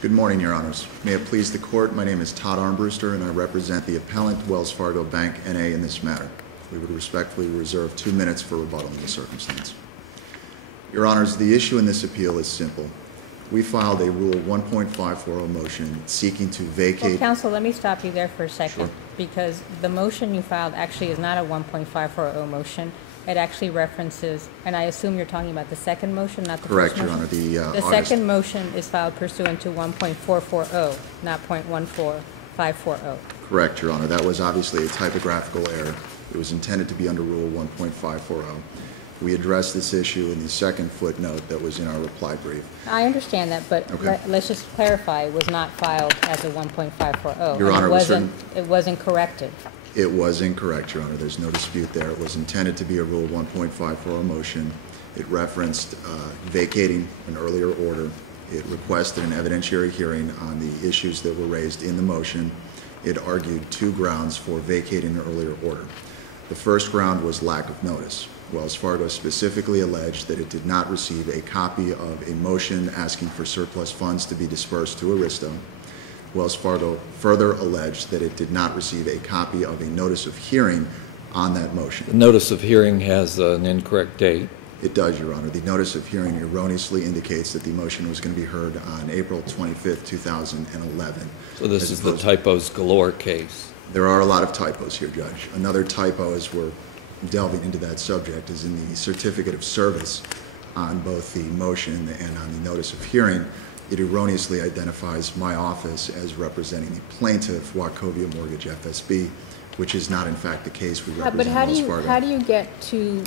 Good morning, Your Honors. May it please the Court, my name is Todd Armbruster and I represent the appellant, Wells Fargo Bank, N.A. in this matter. We would respectfully reserve 2 minutes for rebuttal in the circumstance. Your Honors, the issue in this appeal is simple. We filed a Rule 1.540 motion seeking to vacate... Well, counsel, let me stop you there for a second. Sure. Because the motion you filed actually is not a 1.540 motion. It actually references, and I assume you're talking about the second motion, not the Correct, first Your motion? Honor. The second motion is filed pursuant to 1.440, not .14540. Correct, Your Honor. That was obviously a typographical error. It was intended to be under Rule 1.540. We addressed this issue in the second footnote that was in our reply brief. I understand that, but Okay. let's just clarify, it was not filed as a 1.540. Your Honor, it wasn't corrected. It was incorrect, Your Honor. There's no dispute there. It was intended to be a Rule 1.540 motion. It referenced vacating an earlier order. It requested an evidentiary hearing on the issues that were raised in the motion. It argued 2 grounds for vacating an earlier order. The first ground was lack of notice. Wells Fargo specifically alleged that it did not receive a copy of a motion asking for surplus funds to be dispersed to Aristo. Wells Fargo further alleged that it did not receive a copy of a notice of hearing on that motion. The notice of hearing has an incorrect date. It does, Your Honor. The notice of hearing erroneously indicates that the motion was going to be heard on April 25th, 2011. So this is the typos galore case. There are a lot of typos here, Judge. Another typo, as we're delving into that subject, is in the certificate of service on both the motion and on the notice of hearing. It erroneously identifies my office as representing the plaintiff, Wachovia Mortgage FSB, which is not in fact the case. We represent Wells Fargo. But how do you get to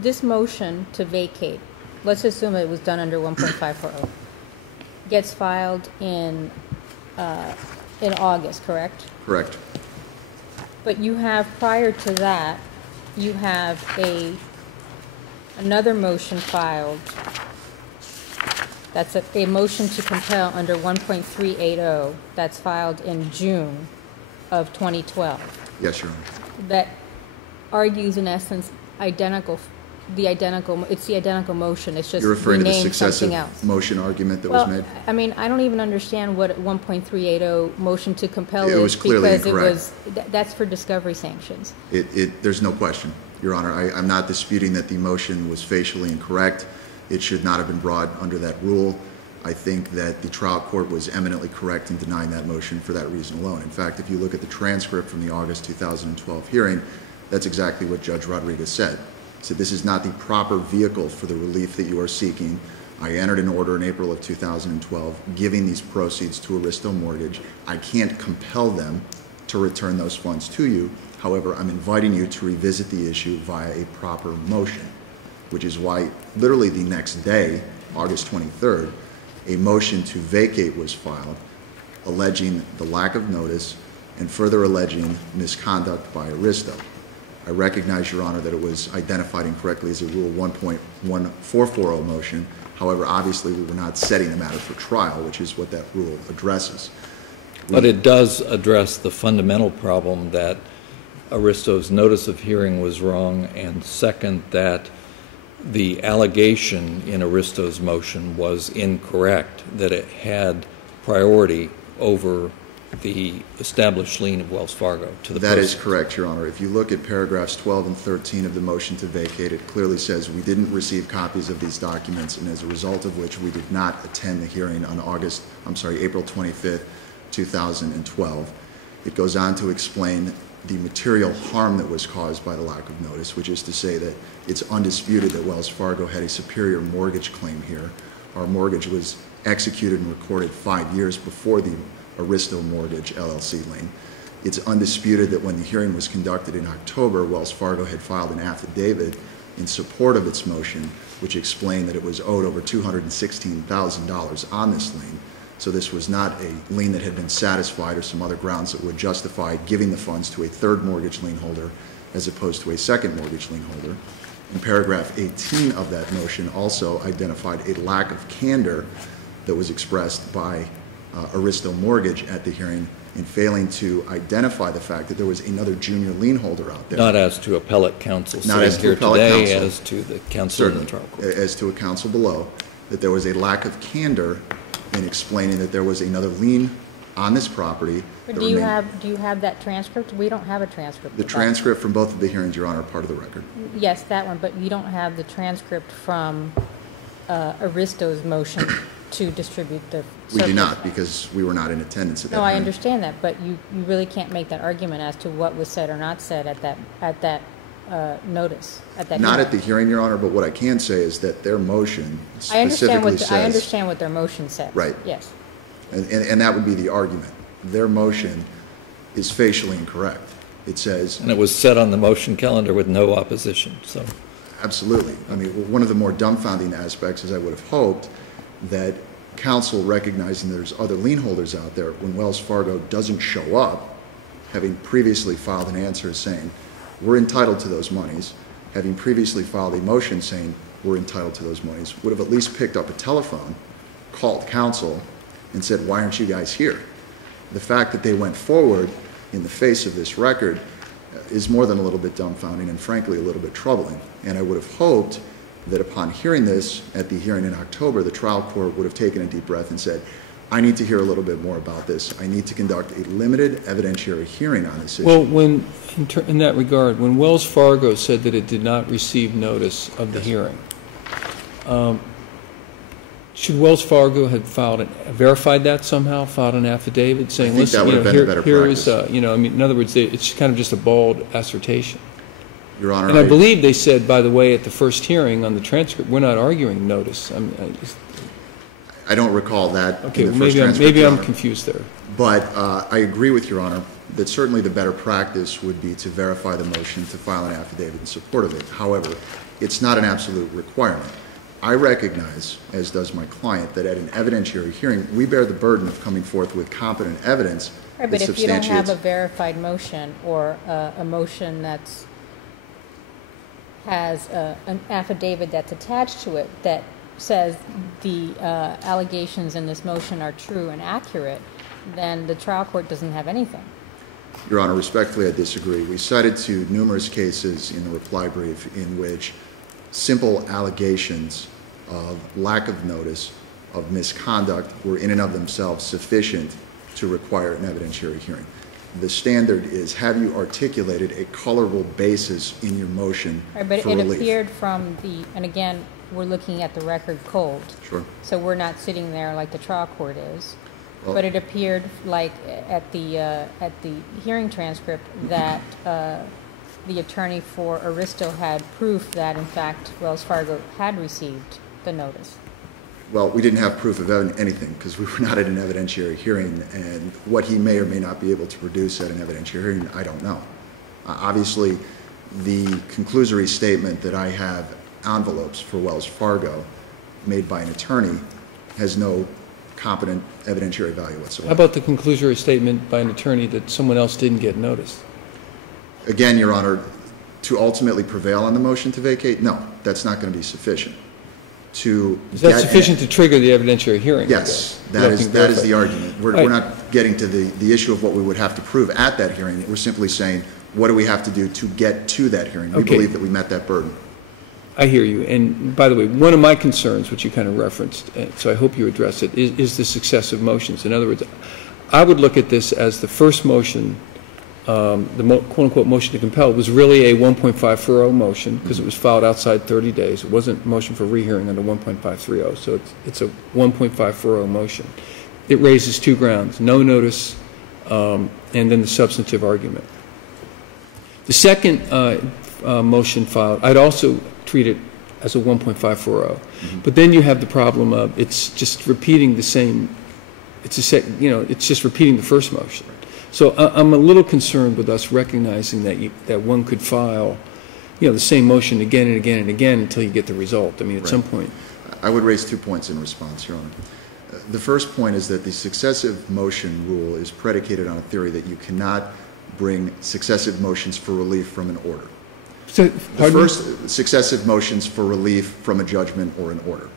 this motion to vacate? Let's assume it was done under 1.540. Gets filed in August, correct? Correct. But you have, prior to that, you have another motion filed. That's a motion to compel under 1.380 that's filed in June of 2012. Yes, Your Honor. That argues, in essence, it's the identical motion. It's just You're referring to the renamed something successive else. motion argument that was made? I mean, I don't even understand what 1.380 motion to compel is. It was clearly incorrect. That's for discovery sanctions. There's no question, Your Honor. I'm not disputing that the motion was facially incorrect. It should not have been brought under that rule. I think that the trial court was eminently correct in denying that motion for that reason alone. In fact, if you look at the transcript from the August 2012 hearing, that's exactly what Judge Rodriguez said. He said, this is not the proper vehicle for the relief that you are seeking. I entered an order in April of 2012 giving these proceeds to Aristo Mortgage. I can't compel them to return those funds to you. However, I'm inviting you to revisit the issue via a proper motion, which is why literally the next day, August 23rd, a motion to vacate was filed, alleging the lack of notice and further alleging misconduct by Aristo. I recognize, Your Honor, that it was identified incorrectly as a Rule 1.1440 motion. However, obviously we were not setting the matter for trial, which is what that rule addresses. But it does address the fundamental problem that Aristo's notice of hearing was wrong, and second, that the allegation in Aristo's motion was incorrect, that it had priority over the established lien of Wells Fargo to the That is correct, Your Honor. If you look at paragraphs 12 and 13 of the motion to vacate, it clearly says we didn't receive copies of these documents, and as a result of which we did not attend the hearing on April 25th, 2012. It goes on to explain the material harm that was caused by the lack of notice, which is to say that it's undisputed that Wells Fargo had a superior mortgage claim here. Our mortgage was executed and recorded 5 years before the Aristo Mortgage LLC lien. It's undisputed that when the hearing was conducted in October, Wells Fargo had filed an affidavit in support of its motion, which explained that it was owed over $216,000 on this lien. So this was not a lien that had been satisfied or some other grounds that would justify giving the funds to a third mortgage lien holder as opposed to a second mortgage lien holder. And paragraph 18 of that motion also identified a lack of candor that was expressed by Aristo Mortgage at the hearing in failing to identify the fact that there was another junior lien holder out there. Not as to appellate counsel Not as to here appellate today, counsel. as to the counsel in the trial court. As to a counsel below, that there was a lack of candor in explaining that there was another lien on this property. But do you have that transcript? We don't have a transcript. The transcript from both of the hearings, Your Honor, are part of the record. Yes, that one, but you don't have the transcript from Aristo's motion to distribute the We do surplus not, funds. because we were not in attendance at that No, I hearing. understand that, but you really can't make that argument as to what was said or not said at that notice, at that Not hearing. at the hearing, Your Honor, but what I can say is that their motion I specifically says... understand what their motion says. Right. Yes. And that would be the argument. Their motion is facially incorrect. It says... And it was set on the motion calendar with no opposition, so. Absolutely. I mean, one of the more dumbfounding aspects is I would have hoped that counsel, recognizing there's other lien holders out there, when Wells Fargo doesn't show up, having previously filed an answer saying, we're entitled to those monies, having previously filed a motion saying we're entitled to those monies, would have at least picked up a telephone, called counsel, and said, why aren't you guys here? The fact that they went forward in the face of this record is more than a little bit dumbfounding and frankly a little bit troubling. And I would have hoped that upon hearing this at the hearing in October, the trial court would have taken a deep breath and said, I need to hear a little bit more about this. I need to conduct a limited evidentiary hearing on this issue. Well, in that regard, when Wells Fargo said that it did not receive notice of the hearing, should Wells Fargo have verified that somehow, filed an affidavit saying, I think that would have been a better here is, practice. in other words, it's kind of just a bald assertion. Your Honor, And I believe they said, by the way, at the first hearing on the transcript, we're not arguing notice. I don't recall that Okay, in the well, first transcript, maybe Your I'm Honor. confused there. But I agree with Your Honor that certainly the better practice would be to verify the motion, to file an affidavit in support of it. However, it's not an absolute requirement. I recognize, as does my client, that at an evidentiary hearing, we bear the burden of coming forth with competent evidence Right, that but if you don't have a substantiates. verified motion or a motion has an affidavit that's attached to it that says the allegations in this motion are true and accurate, then the trial court doesn't have anything. Your Honor, respectfully, I disagree. We cited to numerous cases in the reply brief in which simple allegations of lack of notice, of misconduct, were in and of themselves sufficient to require an evidentiary hearing. The standard is, have you articulated a colorable basis in your motion Right, but for it relief? appeared from and again, we're looking at the record cold. Sure. So we're not sitting there like the trial court is. Well- But it appeared like at the hearing transcript that the attorney for Aristo had proof that, in fact, Wells Fargo had received the notice. Well, we didn't have proof of anything because we were not at an evidentiary hearing, and what he may or may not be able to produce at an evidentiary hearing, I don't know. Obviously, the conclusory statement that I have envelopes for Wells Fargo made by an attorney has no competent evidentiary value whatsoever. How about the conclusory statement by an attorney that someone else didn't get noticed? Again, Your Honor, to ultimately prevail on the motion to vacate, no, that's not going to be sufficient. Is that sufficient to trigger the evidentiary hearing? Yes, that is the argument. We're not getting to the issue of what we would have to prove at that hearing. We're simply saying, what do we have to do to get to that hearing? We Okay. believe that we met that burden. I hear you. And by the way, one of my concerns, which you kind of referenced, so I hope you address it, is the successive motions. In other words, I would look at this as the first motion, the quote-unquote motion to compel, was really a 1.540 motion because it was filed outside 30 days. It wasn't a motion for rehearing under 1.530, so it's a 1.540 motion. It raises two grounds, no notice, and then the substantive argument. The second motion filed, I'd also treat it as a 1.540. But then you have the problem of it's just repeating the same, it's just repeating the first motion. So I'm a little concerned with us recognizing that one could file, the same motion again and again and again until you get the result. I mean, at some point. I would raise 2 points in response, Your Honor. The first point is that the successive motion rule is predicated on a theory that you cannot bring successive motions for relief from an order. So, The first, successive motions for relief from a judgment or an order.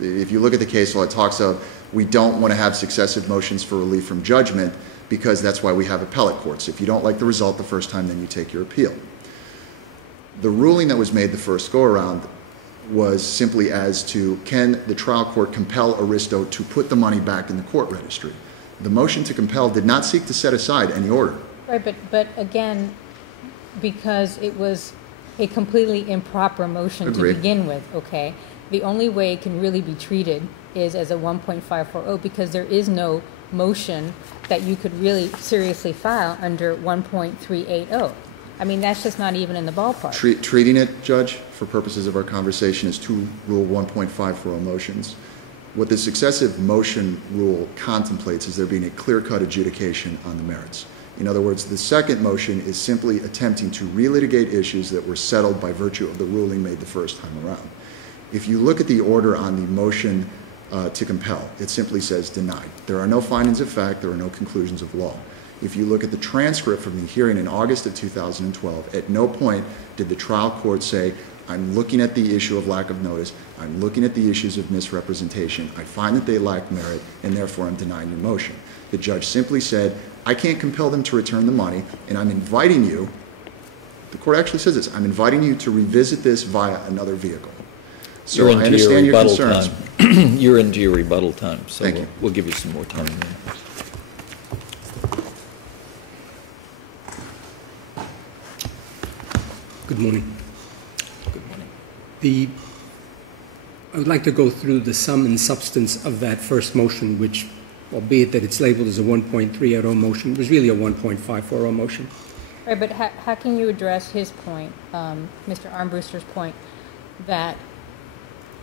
If you look at the case law, it talks of we don't want to have successive motions for relief from judgment because that's why we have appellate courts. If you don't like the result the first time, then you take your appeal. The ruling that was made the first go-around was simply as to, can the trial court compel Aristo to put the money back in the court registry? The motion to compel did not seek to set aside any order. Right, but again, because it was a completely improper motion Agreed. to begin with, okay? The only way it can really be treated is as a 1.540 because there is no motion that you could really seriously file under 1.380. I mean, that's just not even in the ballpark. Treating it, Judge, for purposes of our conversation, as two Rule 1.540 motions. What the successive motion rule contemplates is there being a clear-cut adjudication on the merits. In other words, the second motion is simply attempting to relitigate issues that were settled by virtue of the ruling made the first time around. If you look at the order on the motion to compel, it simply says denied. There are no findings of fact, there are no conclusions of law. If you look at the transcript from the hearing in August of 2012, at no point did the trial court say, I'm looking at the issue of lack of notice, I'm looking at the issues of misrepresentation, I find that they lack merit, and therefore I'm denying your motion. The judge simply said, I can't compel them to return the money, and I'm inviting you, the court actually says this, I'm inviting you to revisit this via another vehicle. So I understand your concerns. You're into your rebuttal time, so Thank you. we'll give you some more time. Good morning. Good morning. I would like to go through the sum and substance of that first motion, which, albeit that it's labeled as a 1.380 motion, was really a 1.540 motion. Right, but how can you address his point, Mr. Armbruster's point, that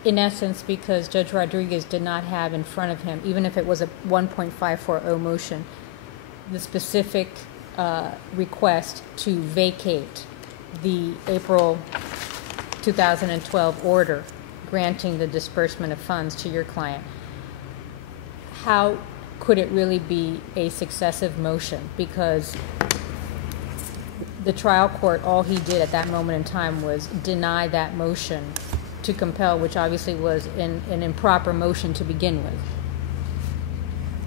in essence, because Judge Rodriguez did not have in front of him, even if it was a 1.540 motion, the specific request to vacate the April 2012 order granting the disbursement of funds to your client, how could it really be a successive motion? Because the trial court, all he did at that moment in time was deny that motion to compel, which obviously was an improper motion to begin with.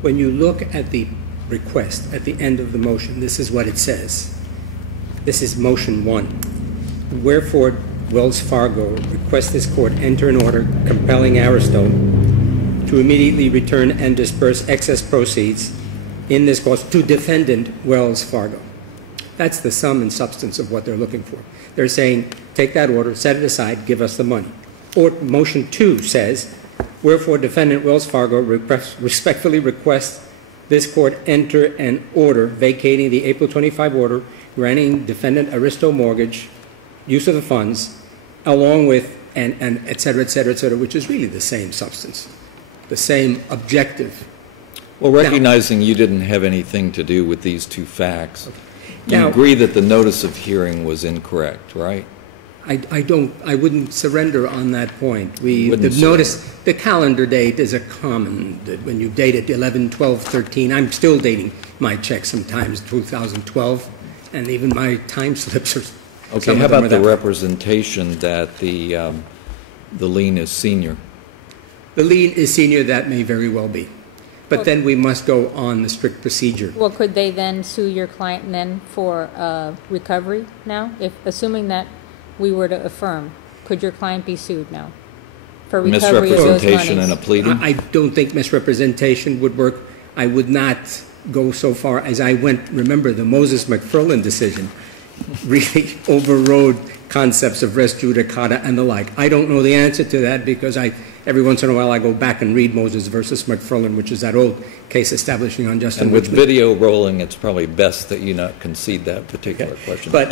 When you look at the request at the end of the motion, this is what it says. This is motion 1. Wherefore, Wells Fargo requests this court enter an order compelling Aristo to immediately return and disperse excess proceeds in this cause to defendant Wells Fargo. That's the sum and substance of what they're looking for. They're saying, take that order, set it aside, give us the money. Or motion 2 says, wherefore defendant Wells Fargo respectfully requests this court enter an order vacating the April 25 order granting defendant Aristo mortgage use of the funds, along with, and et cetera, which is really the same substance, the same objective. Well, recognizing you didn't have anything to do with these two facts, you Now, agree that the notice of hearing was incorrect, right? I wouldn't surrender on that point. Wouldn't The calendar date is a common, that when you date it 11, 12, 13, I'm still dating my checks sometimes 2012, and even my time slips are. Okay, how about the representation that the lien is senior? The lien is senior, that may very well be. But then we must go on the strict procedure. Well, could they then sue your client then for recovery now? Assuming that we were to affirm, could your client be sued now for recovery of those Misrepresentation monies? and a pleading? I don't think misrepresentation would work. I would not go so far as I went. Remember, the Moses McFarland decision really overrode concepts of res judicata and the like. I don't know the answer to that because every once in a while I go back and read Moses versus McFarland, which is that old case establishing unjust And with enrichment. video rolling, it's probably best that you not concede that particular question. But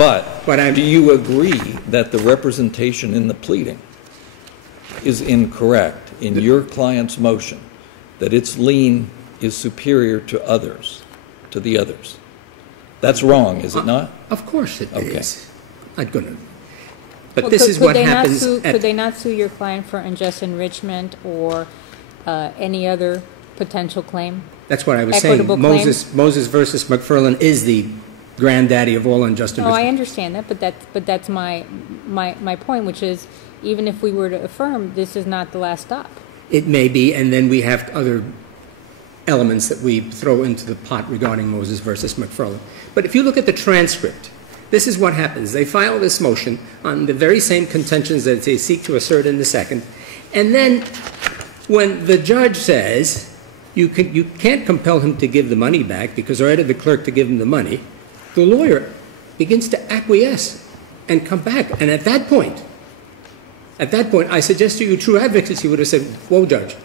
do you agree that the representation in the pleading is incorrect in your client's motion, that its lien is superior to others, to the others? That's wrong, is it not? Of course it Okay. is. I'm going to. But Well, this is what happens. Could they not sue your client for unjust enrichment or any other potential claim? That's what I was saying. Equitable claim? Moses versus McFarland is the granddaddy of all unjust No, enrichment. I understand that, but that's my point, which is even if we were to affirm, this is not the last stop. It may be, and then we have other elements that we throw into the pot regarding Moses versus McFarland. But if you look at the transcript, This is what happens. They file this motion on the very same contentions that they seek to assert in the second, and then when the judge says you can't compel him to give the money back because I ordered the clerk to give him the money, the lawyer begins to acquiesce and come back. And at that point, I suggest to you, true advocacy would have said, whoa, Judge,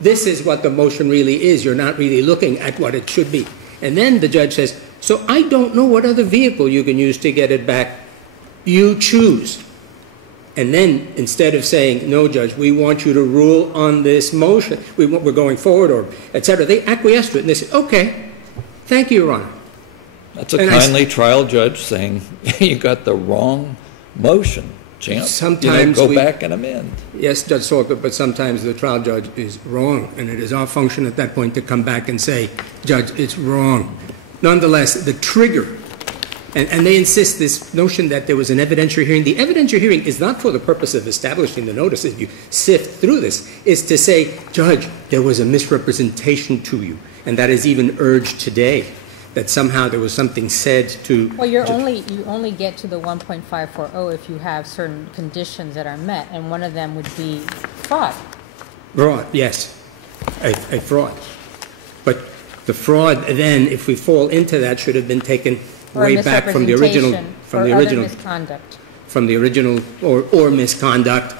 this is what the motion really is. You're not really looking at what it should be. And then the judge says, so I don't know what other vehicle you can use to get it back. You choose. And then instead of saying, no, Judge, we want you to rule on this motion, we're going forward, or et cetera, they acquiesce to it. And they say, okay, thank you, Your Honor. That's a kindly trial judge saying, you got the wrong motion, champ. Sometimes go back and amend. Yes, Judge Salter, but sometimes the trial judge is wrong, and it is our function at that point to come back and say, Judge, it's wrong. Nonetheless, the trigger, and they insist this notion that there was an evidentiary hearing. The evidentiary hearing is not for the purpose of establishing the notice. If you sift through this, is to say, Judge, there was a misrepresentation to you, and that is even urged today, that somehow there was something said to... Well, you only get to the 1.540 if you have certain conditions that are met, and one of them would be fraud. Fraud, yes, a fraud. But the fraud then, if we fall into that, should have been taken way back from the original... misconduct. From the original, or misconduct,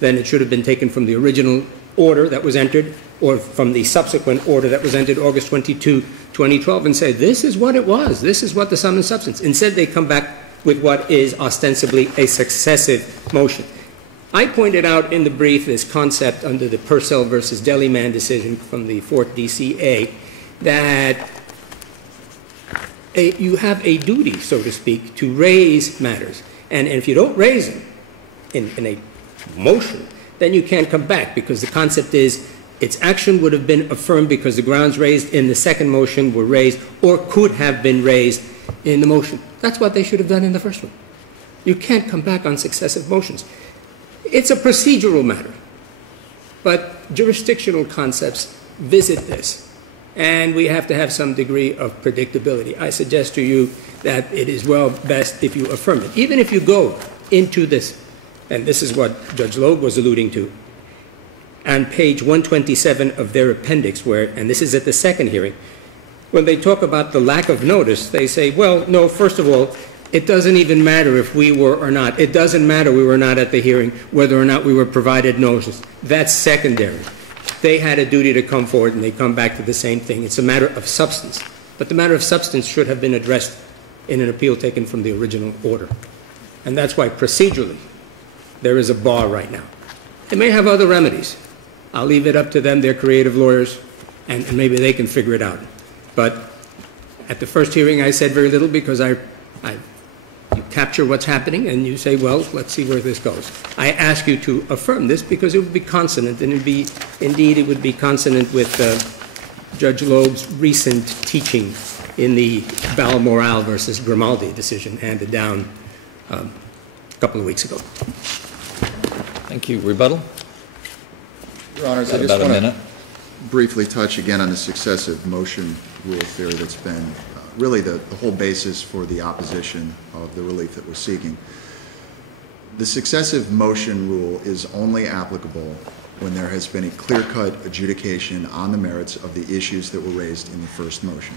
then it should have been taken from the original order that was entered, or from the subsequent order that was entered August 22, 2012, and say, this is what it was, this is what the sum and substance. Instead, they come back with what is ostensibly a successive motion. I pointed out in the brief this concept under the Purcell versus Deliman decision from the 4th DCA that you have a duty, so to speak, to raise matters. And if you don't raise them in a motion, then you can't come back, because the concept is its action would have been affirmed because the grounds raised in the second motion were raised or could have been raised in the motion. That's what they should have done in the first one. You can't come back on successive motions. It's a procedural matter, but jurisdictional concepts visit this, and we have to have some degree of predictability. I suggest to you that it is best if you affirm it. Even if you go into this, and this is what Judge Loeb was alluding to, on page 127 of their appendix, and this is at the second hearing, when they talk about the lack of notice, they say, well, no, first of all, it doesn't even matter if we were or not. It doesn't matter we were not at the hearing, whether or not we were provided notice. That's secondary. They had a duty to come forward, and they come back to the same thing. It's a matter of substance. But the matter of substance should have been addressed in an appeal taken from the original order. And that's why procedurally there is a bar right now. They may have other remedies. I'll leave it up to them. They're creative lawyers, and maybe they can figure it out. But at the first hearing, I said very little because you capture what's happening, and you say, well, let's see where this goes. I ask you to affirm this because it would be consonant, and it would be consonant with Judge Loeb's recent teaching in the Balmoral versus Grimaldi decision handed down a couple of weeks ago. Thank you. Rebuttal? Your Honors, I just want to briefly touch again on the successive motion rule theory that's been really the whole basis for the opposition of the relief that we're seeking. The successive motion rule is only applicable when there has been a clear-cut adjudication on the merits of the issues that were raised in the first motion.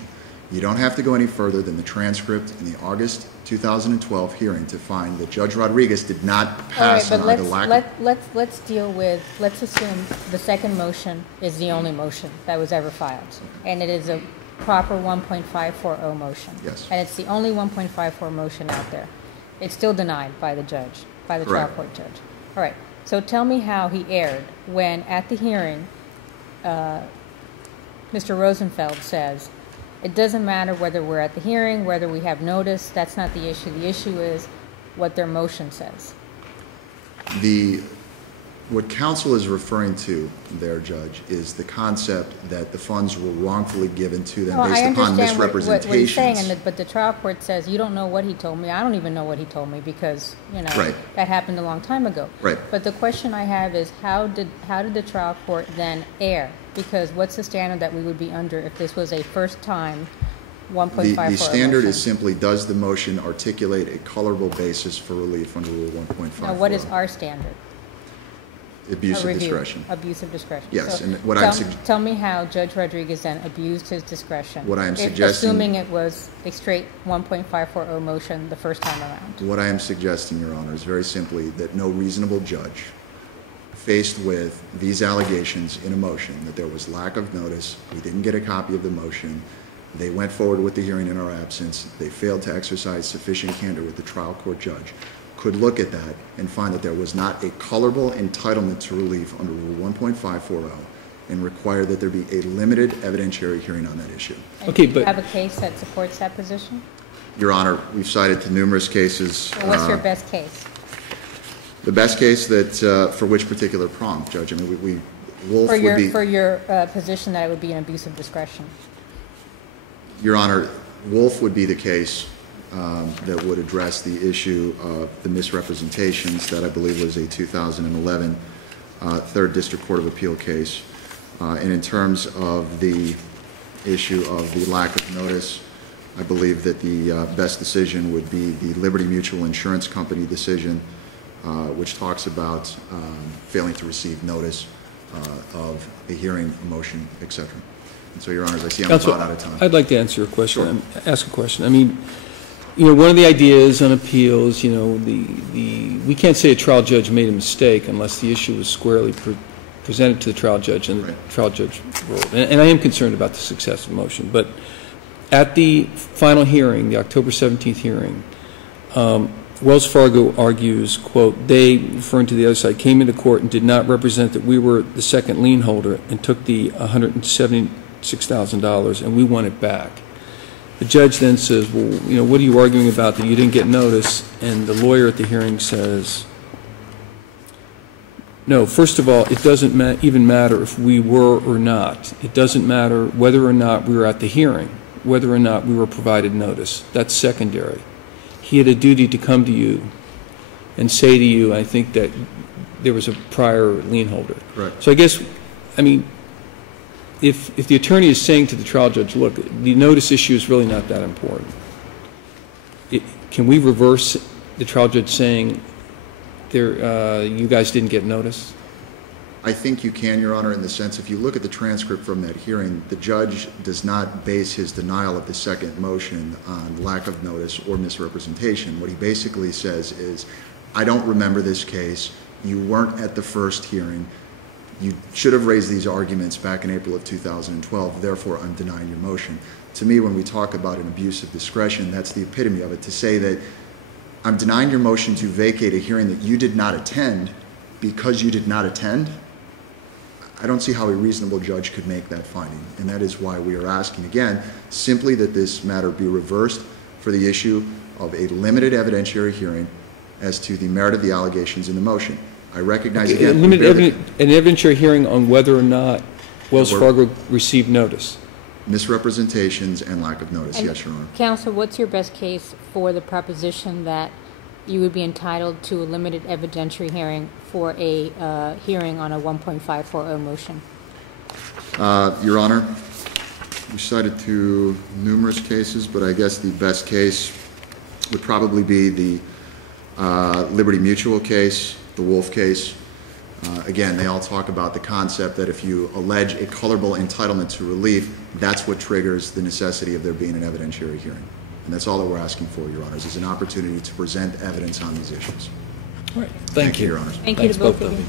You don't have to go any further than the transcript in the August 2012 hearing to find that Judge Rodriguez did not pass on the lack of... Let's assume the second motion is the only motion that was ever filed, and it is a proper 1.540 motion. Yes. And it's the only 1.54 motion out there. It's still denied by the judge, by the trial court judge. All right. So tell me how he erred when, at the hearing, Mr. Rosenfeld says, it doesn't matter whether we're at the hearing, whether we have notice, that's not the issue. The issue is what their motion says. What counsel is referring to there, Judge, is the concept that the funds were wrongfully given to them based upon misrepresentations. What he's saying, but the trial court says, you don't know what he told me. I don't even know what he told me because, that happened a long time ago. Right. But the question I have is, how did the trial court then err? Because what's the standard that we would be under if this was a first-time 1.54 The standard motion. is simply, does the motion articulate a colorable basis for relief under Rule 1.54? Now, what is our standard? Abuse A of review. discretion. Abuse of discretion. Yes, So and what tell me how Judge Rodriguez then abused his discretion. What I am suggesting- Assuming it was a straight 1.540 motion the first time around. What I am suggesting, Your Honor, is very simply that no reasonable judge, faced with these allegations in a motion, that there was lack of notice, we didn't get a copy of the motion, they went forward with the hearing in our absence, they failed to exercise sufficient candor with the trial court judge, could look at that and find that there was not a colorable entitlement to relief under Rule 1.540 and require that there be a limited evidentiary hearing on that issue. And Okay, do you but- have a case that supports that position? Your Honor, we've cited to numerous cases. Or what's your best case? The best case that, for which particular prompt, Judge? I mean, Wolf For would be... your position that it would be an abuse of discretion. Your Honor, Wolf would be the case that would address the issue of the misrepresentations that I believe was a 2011 Third District Court of Appeal case. And in terms of the issue of the lack of notice, I believe that the best decision would be the Liberty Mutual Insurance Company decision, which talks about failing to receive notice of a hearing, a motion, etc. And so, Your Honors, I see I'm about out of time. I'd like to answer a question, ask a question. I mean, you know, one of the ideas on appeals, you know, we can't say a trial judge made a mistake unless the issue was squarely presented to the trial judge and the trial judge ruled. And I am concerned about the successive motion. But at the final hearing, the October 17th hearing, Wells Fargo argues, quote, they, referring to the other side, came into court and did not represent that we were the second lien holder and took the $176,000 and we want it back. The judge then says, well, you know, what are you arguing about that you didn't get notice? And the lawyer at the hearing says, no, first of all, it doesn't even matter if we were or not. It doesn't matter whether or not we were at the hearing, whether or not we were provided notice. That's secondary. He had a duty to come to you and say to you, I think that there was a prior lien holder. Right. So I guess, I mean, if the attorney is saying to the trial judge, look, the notice issue is really not that important, can we reverse the trial judge saying, you guys didn't get notice? I think you can, Your Honor, in the sense, if you look at the transcript from that hearing, the judge does not base his denial of the second motion on lack of notice or misrepresentation. What he basically says is, I don't remember this case. You weren't at the first hearing. You should have raised these arguments back in April of 2012. Therefore, I'm denying your motion. To me, when we talk about an abuse of discretion, that's the epitome of it, to say that I'm denying your motion to vacate a hearing that you did not attend because you did not attend. I don't see how a reasonable judge could make that finding, and that is why we are asking, again, simply that this matter be reversed for the issue of a limited evidentiary hearing as to the merit of the allegations in the motion. I recognize, again, an evidentiary hearing on whether or not Wells Fargo received notice. Misrepresentations and lack of notice, And yes, Your Honor. Counsel, what's your best case for the proposition that you would be entitled to a limited evidentiary hearing for a hearing on a 1.540 motion? Your Honor, we cited to numerous cases, but I guess the best case would probably be the Liberty Mutual case, the Wolf case. Again, they all talk about the concept that if you allege a colorable entitlement to relief, that's what triggers the necessity of there being an evidentiary hearing. And that's all that we're asking for, Your Honors, is an opportunity to present evidence on these issues. All right. Thank you, Your Honors. Thank you to Thanks, both of of you. you.